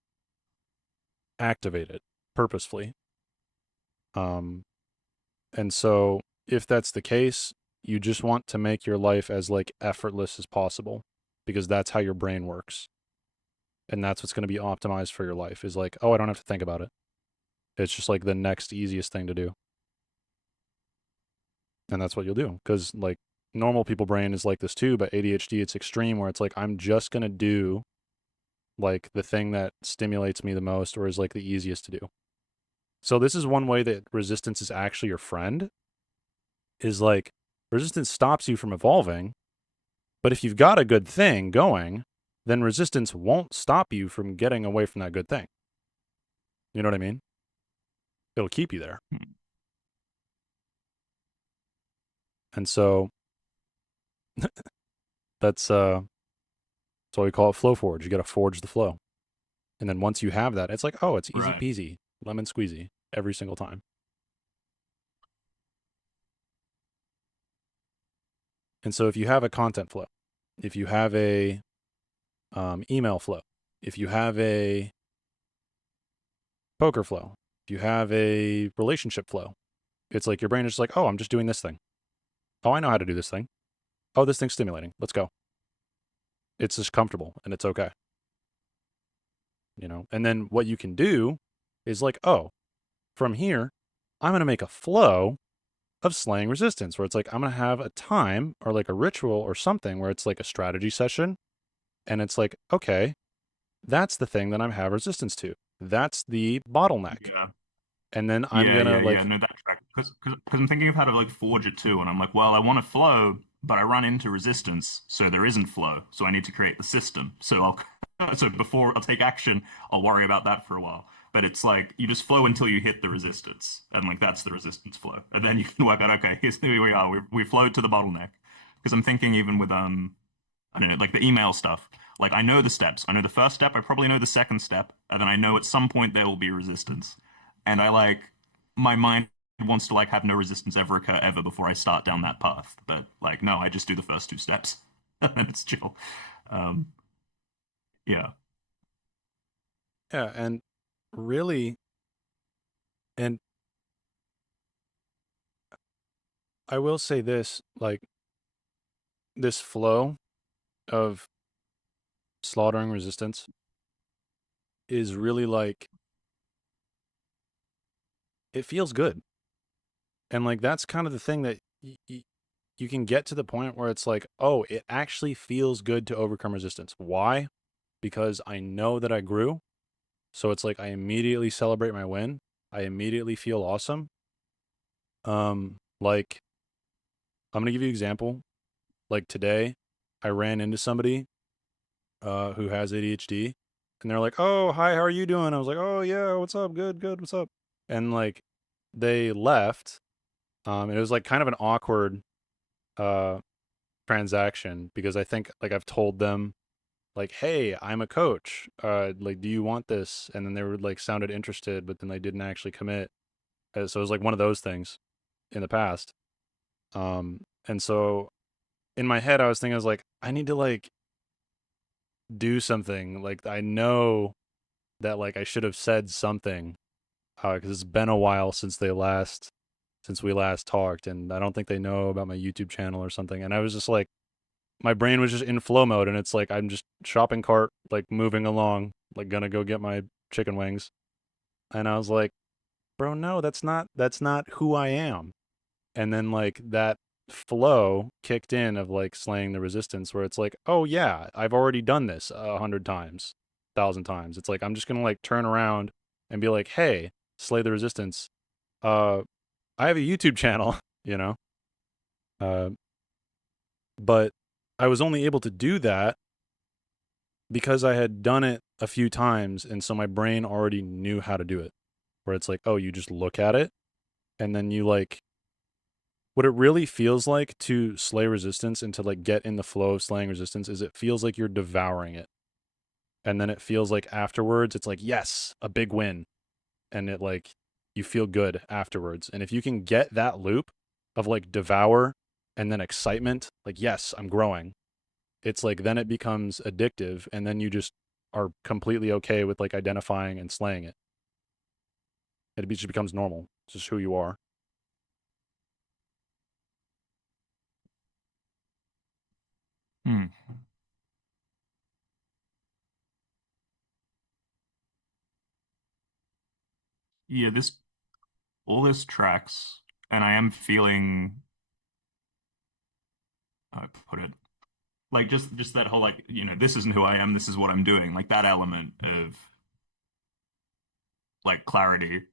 activate it purposefully. Um, and so if that's the case, you just want to make your life as like effortless as possible because that's how your brain works. And that's what's going to be optimized for your life is like, oh, I don't have to think about it. It's just like the next easiest thing to do. And that's what you'll do. Because like normal people brain is like this too, but ADHD, it's extreme where it's like, I'm just going to do like the thing that stimulates me the most or is like the easiest to do. So this is one way that resistance is actually your friend is like resistance stops you from evolving. But if you've got a good thing going, then resistance won't stop you from getting away from that good thing. You know what I mean? It'll keep you there. And so that's why we call it flowforge. You got to forge the flow. And then once you have that, it's like, oh, it's easy Right. peasy, lemon squeezy every single time. And so if you have a content flow, if you have a email flow, if you have a poker flow, if you have a relationship flow, it's like your brain is just like, oh, I'm just doing this thing. Oh, I know how to do this thing. Oh, this thing's stimulating. Let's go. It's just comfortable and it's okay. And then what you can do is like, oh, from here, I'm going to make a flow of slaying resistance where it's like, I'm going to have a time or like a ritual or something where it's like a strategy session. And it's like, okay, that's the thing that I'm have resistance to. That's the bottleneck. Yeah. And then I'm going to Yeah. like, No, that track. Because I'm thinking of how to like forge it too, and I'm like, well, I want to flow, but I run into resistance, so there isn't flow. So I need to create the system. So I'll so before I'll take action, I'll worry about that for a while. But it's like you just flow until you hit the resistance, and like that's the resistance flow, and then you can work out. Okay, here we are. We flowed to the bottleneck. Because I'm thinking even with I don't know, like the email stuff. Like I know the steps. I know the first step. I probably know the second step, and then I know at some point there will be resistance. And I like my mind wants to like have no resistance ever occur ever before I start down that path. But like no, I just do the first two steps, and it's chill. Um, yeah, yeah. And really, and I will say this like, this flow of slaughtering resistance is really like, it feels good. And like that's kind of the thing that you can get to the point where it's like, oh, it actually feels good to overcome resistance. Why? Because I know that I grew. So it's like I immediately celebrate my win. I immediately feel awesome. Like I'm gonna give you an example. Like today, I ran into somebody who has ADHD, and they're like, "Oh, hi, how are you doing?" I was like, "Oh yeah, what's up? Good, good, what's up?" And like they left. And it was like kind of an awkward uh transaction because I think like I've told them like, "Hey, I'm a coach. Like, do you want this?" And then they were like sounded interested, but then they didn't actually commit. So it was like one of those things in the past. And so in my head, I was thinking, I was like, I need to like do something. Like, I know that like I should have said something because it's been a while since we last talked, and I don't think they know about my YouTube channel or something. And I was just like, my brain was just in flow mode, and it's like I'm just shopping cart, like moving along, like gonna go get my chicken wings, and I was like, bro, no, that's not who I am. And then like that flow kicked in of like slaying the resistance, where it's like, oh yeah, I've already done this 100 times, 1,000 times. It's like I'm just gonna like turn around and be like, hey, slay the resistance. Uh, I have a YouTube channel, you know. Uh, but I was only able to do that because I had done it a few times, and so my brain already knew how to do it. Where it's like, oh, you just look at it, and then you like what it really feels like to slay resistance and to like get in the flow of slaying resistance is it feels like you're devouring it. And then it feels like afterwards, it's like, yes, a big win. And it like, you feel good afterwards. And if you can get that loop of like devour and then excitement, like, yes, I'm growing, it's like, then it becomes addictive. And then you just are completely okay with like identifying and slaying it. It just becomes normal. It's just who you are. Hmm. Yeah, this all this tracks, and I am feeling, I put it like just that whole like this isn't who I am, this is what I'm doing. Like that element of like clarity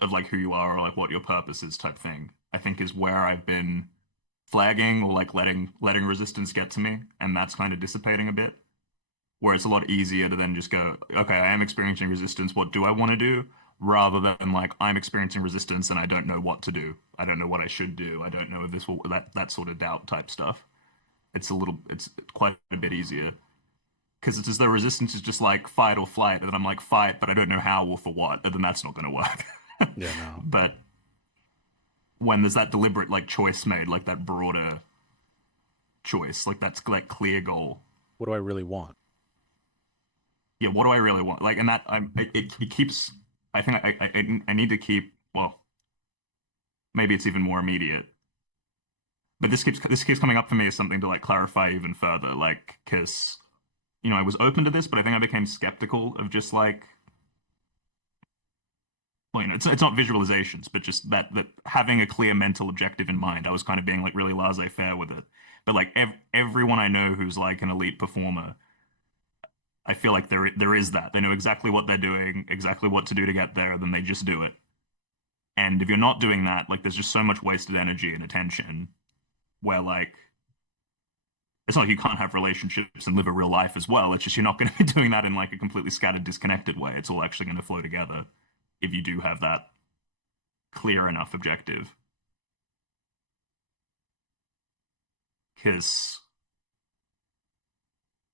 of like who you are or like what your purpose is type thing. I think is where I've been flagging or like letting resistance get to me, and that's kind of dissipating a bit. Where it's a lot easier to then just go, okay, I am experiencing resistance. What do I want to do? Rather than like I'm experiencing resistance and I don't know what to do. I don't know what I should do. I don't know if this will that sort of doubt type stuff. It's quite a bit easier because it's as though resistance is just like fight or flight, and then I'm like fight, but I don't know how or for what, and then that's not going to work. Yeah, no. But when there's that deliberate like choice made, like that broader choice, like that's like clear goal. What do I really want? Yeah, what do I really want? Like, and that it keeps. I think I need to keep. Well, maybe it's even more immediate. But this keeps coming up for me as something to like clarify even further. Like, because I was open to this, but I think I became skeptical of just like, well, it's not visualizations, but just that having a clear mental objective in mind. I was kind of being like really laissez-faire with it. But like everyone I know who's like an elite performer, I feel like there is that. They know exactly what they're doing, exactly what to do to get there, then they just do it. And if you're not doing that, like there's just so much wasted energy and attention where like it's not like you can't have relationships and live a real life as well. It's just you're not going to be doing that in like a completely scattered, disconnected way. It's all actually going to flow together if you do have that clear enough objective. Because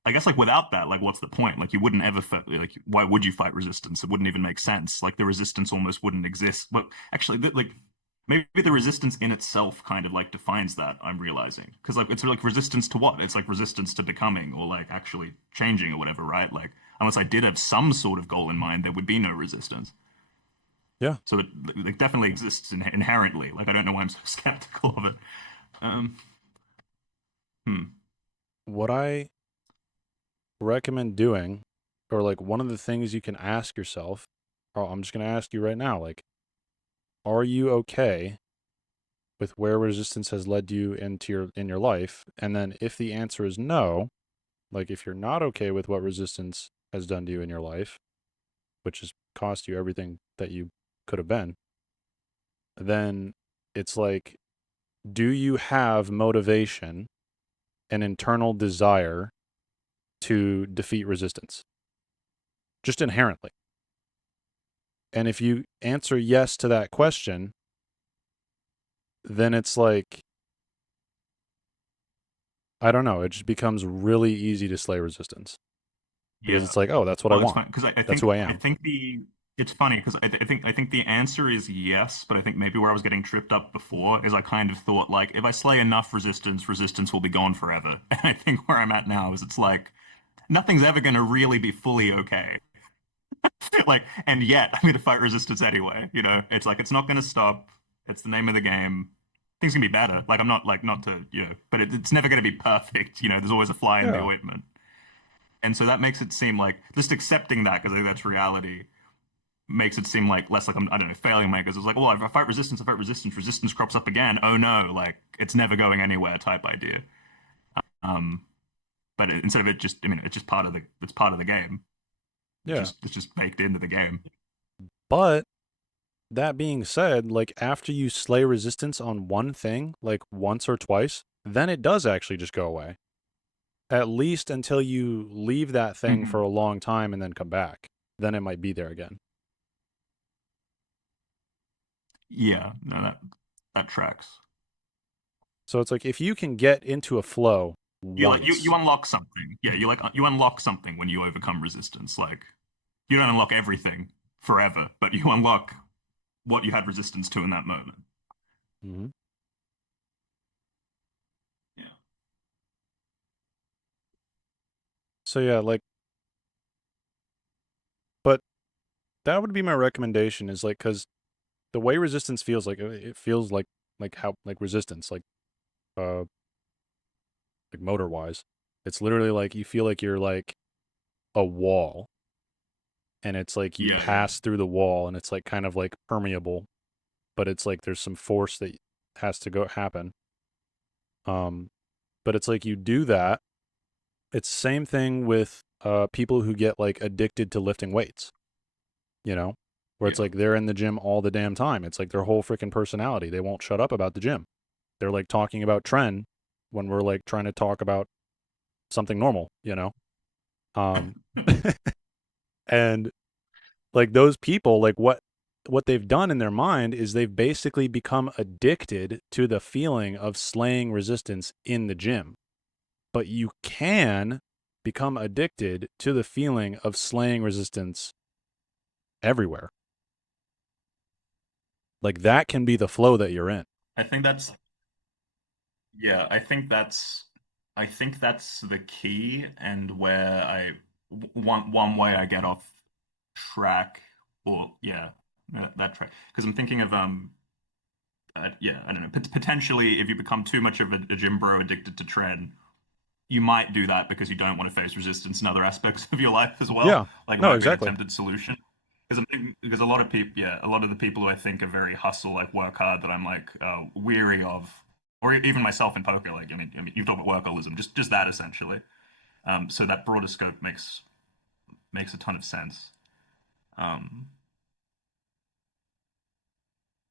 I guess like without that, like what's the point? Like you wouldn't ever like why would you fight resistance? It wouldn't even make sense. Like the resistance almost wouldn't exist. But actually, like maybe the resistance in itself kind of like defines that. I'm realizing because like it's like resistance to what? It's like resistance to becoming or like actually changing or whatever, right? Like unless I did have some sort of goal in mind, there would be no resistance. Yeah. So it definitely exists inherently. Like I don't know why I'm so skeptical of it. Um, hmm. What I recommend doing, or like one of the things you can ask yourself, oh, I'm just going to ask you right now, like, are you okay with where resistance has led you into your life, and then if the answer is no, like if you're not okay with what resistance has done to you in your life, which has cost you everything that you could have been, then it's like, do you have motivation and internal desire to defeat resistance? Just inherently. And if you answer yes to that question, then it's like, I don't know, it just becomes really easy to slay resistance because Yeah. it's like, oh, that's what I Well, it's want. fine because I That's think who I I am. think the it's funny because I think the answer is yes, but I think maybe where I was getting tripped up before is I kind of thought like if I slay enough resistance, resistance will be gone forever. And I think where I'm at now is it's like nothing's ever going to really be fully okay. Like, and yet I'm going to fight resistance anyway. You know, it's like it's not going to stop. It's the name of the game. Things can be better. Like I'm not like not to but it's never going to be perfect. You know, there's always a fly in the Yeah. ointment. And so that makes it seem like just accepting that because I think that's reality makes it seem like less like I don't know, failing my because it's like, well, if I fight resistance, resistance crops up again. Oh no, like it's never going anywhere type idea. Um, but instead of it just, I mean, it's just it's part of the game. Yeah. It's just baked into the game. But that being said, like after you slay resistance on one thing, like once or twice, then it does actually just go away. At least until you leave that thing for Mhm. a long time and then come back. Then it might be there again. Yeah, no, that tracks. So it's like if you can get into a flow You like you once. unlock something. Yeah, you unlock something when you overcome resistance. Like you don't unlock everything forever, but you unlock what you had resistance to in that moment. Mm-hmm. Yeah. So yeah, like, but that would be my recommendation is like, because the way resistance feels like it feels like how like resistance uh like motor wise, it's literally like you feel like you're like a wall, and it's like you Yeah, yeah. pass through the wall, and it's like kind of like permeable, but it's like there's some force that has to go happen. Um, but it's like you do that. It's the same thing with people who get like addicted to lifting weights, you know, where it's Yeah. like they're in the gym all the damn time. It's like their whole freaking personality. They won't shut up about the gym. They're like talking about trend when we're like trying to talk about something normal, you know? Um, and like those people, like what they've done in their mind is they've basically become addicted to the feeling of slaying resistance in the gym. But you can become addicted to the feeling of slaying resistance everywhere. Like that can be the flow that you're in. I think that's yeah, I think that's the key and where one way I get off track or yeah, that track because I'm thinking of yeah, I don't know, potentially if you become too much of a gym bro addicted to trend, you might do that because you don't want to face resistance in other aspects of your life as well. Yeah. Like it No, might be an exactly. attempted solution. Because a lot of people, yeah, a lot of the people who I think are very hustle, like work hard, that I'm like weary of, or even myself in poker. Like I mean, you've talked about workaholism, just that essentially. So that broader scope makes a ton of sense. Um,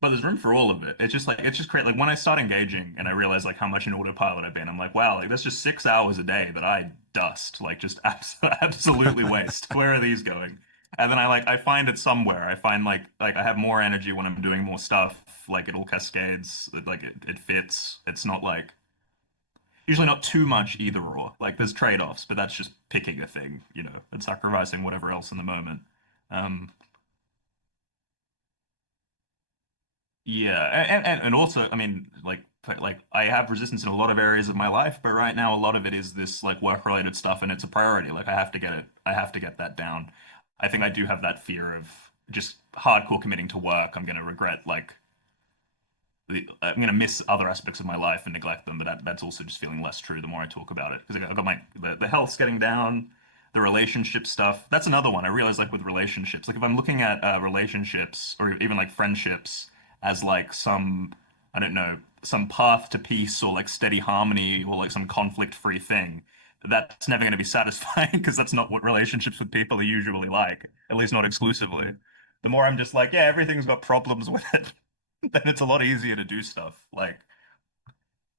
but there's room for all of it. It's just like it's just great. Like when I start engaging and I realize like how much in autopilot I've been, I'm like, wow, like that's just 6 hours a day that I dust, like just absolutely waste. Where are these going? And then I find it somewhere. I find like I have more energy when I'm doing more stuff. Like it all cascades. It fits. It's not like usually not too much either or. Like there's trade-offs, but that's just picking a thing, and sacrificing whatever else in the moment. Um, Yeah, and also, I mean, like I have resistance in a lot of areas of my life, but right now a lot of it is this like work-related stuff, and it's a priority. Like I have to get it, I have to get that down. I think I do have that fear of just hardcore committing to work. I'm gonna regret like I'm gonna miss other aspects of my life and neglect them, but that's also just feeling less true the more I talk about it because I got the health's getting down, the relationship stuff. That's another one I realize like with relationships. Like if I'm looking at relationships or even like friendships as like some I don't know, some path to peace or like steady harmony or like some conflict-free thing, that's never going to be satisfying because that's not what relationships with people are usually like, at least not exclusively. The more I'm just like, yeah, everything's got problems with it, then it's a lot easier to do stuff. Like,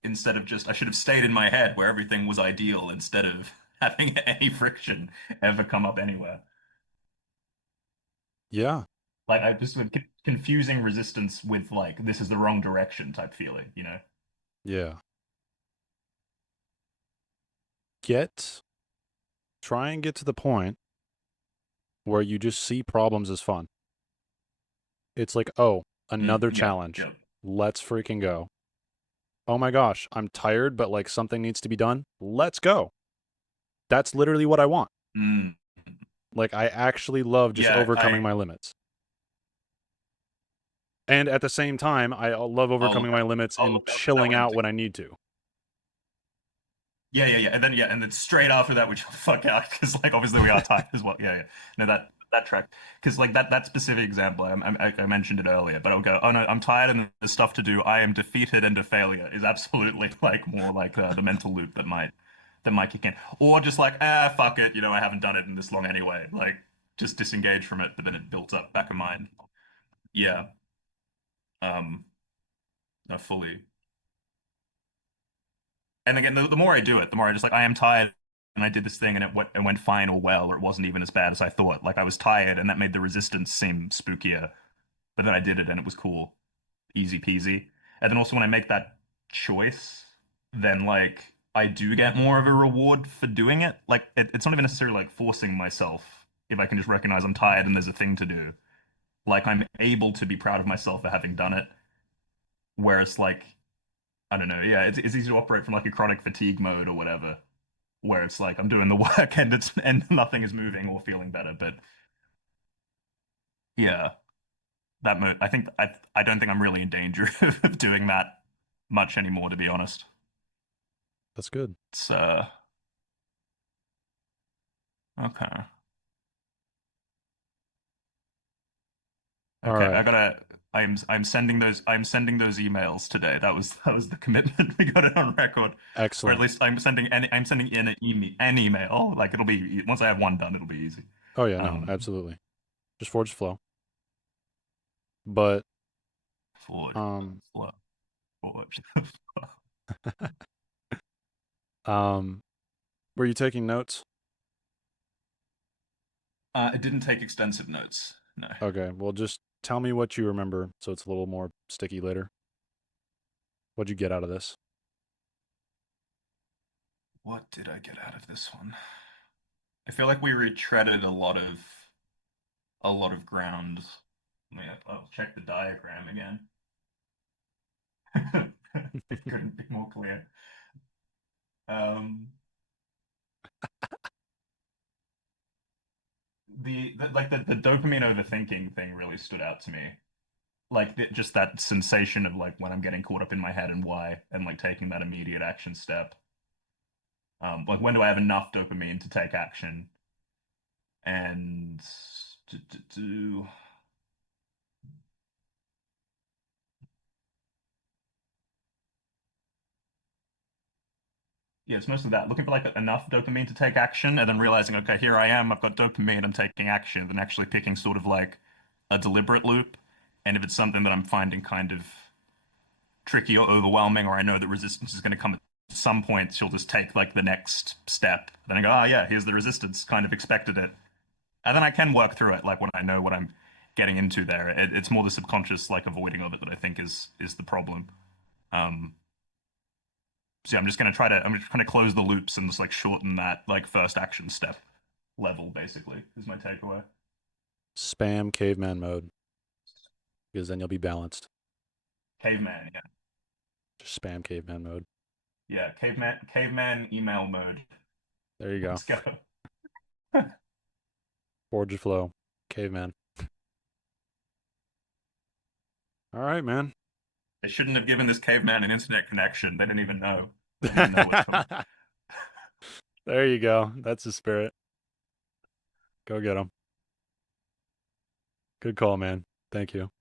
instead of just, I should have stayed in my head where everything was ideal instead of having any friction ever come up anywhere. Yeah. Like, I just confusing resistance with like, this is the wrong direction type feeling, you know? Yeah. Get Try and get to the point where you just see problems as fun. It's like, oh, another Yeah, challenge. yeah. Let's freaking go. Oh my gosh, I'm tired, but like something needs to be done. Let's go. That's literally what I want. Mm. Like, I actually love just Yeah, overcoming my limits. And at the same time, I love overcoming my limits I'll and look out for that chilling one in out when particular. I need to. And then straight after that we shall fuck out because like obviously we are tired as well. Yeah, yeah. No, that track because like that specific example I mentioned it earlier, but I'll go. Oh no, I'm tired and there's stuff to do. I am defeated and a failure is absolutely like more like the mental loop that might kick in, or just like fuck it, I haven't done it in this long anyway. Like just disengage from it, but then it builds up back of mind. Yeah. No, fully. And again, the more I do it, the more I just like I am tired, and I did this thing, and it went fine or well, or it wasn't even as bad as I thought. Like I was tired, and that made the resistance seem spookier. But then I did it, and it was cool, easy peasy. And then also when I make that choice, then like I do get more of a reward for doing it. Like it's not even necessarily like forcing myself. If I can just recognize I'm tired and there's a thing to do, like I'm able to be proud of myself for having done it. Whereas like I don't know, yeah, it's easy to operate from like a chronic fatigue mode or whatever where it's like I'm doing the work and nothing is moving or feeling better. But yeah, I don't think I'm really in danger of doing that much anymore, to be honest. That's good. It's okay. All Okay, right. I'm sending those emails today. That was the commitment we got it on record. Or at Excellent. least I'm sending in an email. Like it'll be once I have one done, it'll be easy. Oh, yeah, no, Um absolutely. Just forge the flow. But, forward, um, forward, forward. um, were you taking notes? It didn't take extensive notes. No. Okay, well, just tell me what you remember so it's a little more sticky later. What'd you get out of this? What did I get out of this one? I feel like we retreaded a lot of ground. I'll check the diagram again. It couldn't be more clear. Um, the dopamine overthinking thing really stood out to me. Like just that sensation of like when I'm getting caught up in my head and why, and like taking that immediate action step. Like when do I have enough dopamine to take action? And do yeah, it's mostly that. Looking for like enough dopamine to take action, and then realizing, okay, here I am, I've got dopamine, I'm taking action, then actually picking sort of like a deliberate loop. And if it's something that I'm finding kind of tricky or overwhelming, or I know that resistance is going to come at some point, she'll just take like the next step. Then I go, oh yeah, here's the resistance, kind of expected it. And then I can work through it, like when I know what I'm getting into there. It's more the subconscious like avoiding of it that I think is the problem. Um, So yeah, I'm just trying to close the loops and just like shorten that like first action step level basically is my takeaway. Spam caveman mode, because then you'll be balanced. Caveman, yeah. Just spam caveman mode. Yeah, caveman email mode. There you go. Let's go. Forge the flow. Caveman. All right, man. They shouldn't have given this caveman an internet connection. They didn't even know. They didn't even know what's coming. There you go. That's the spirit. Go get him. Good call, man. Thank you.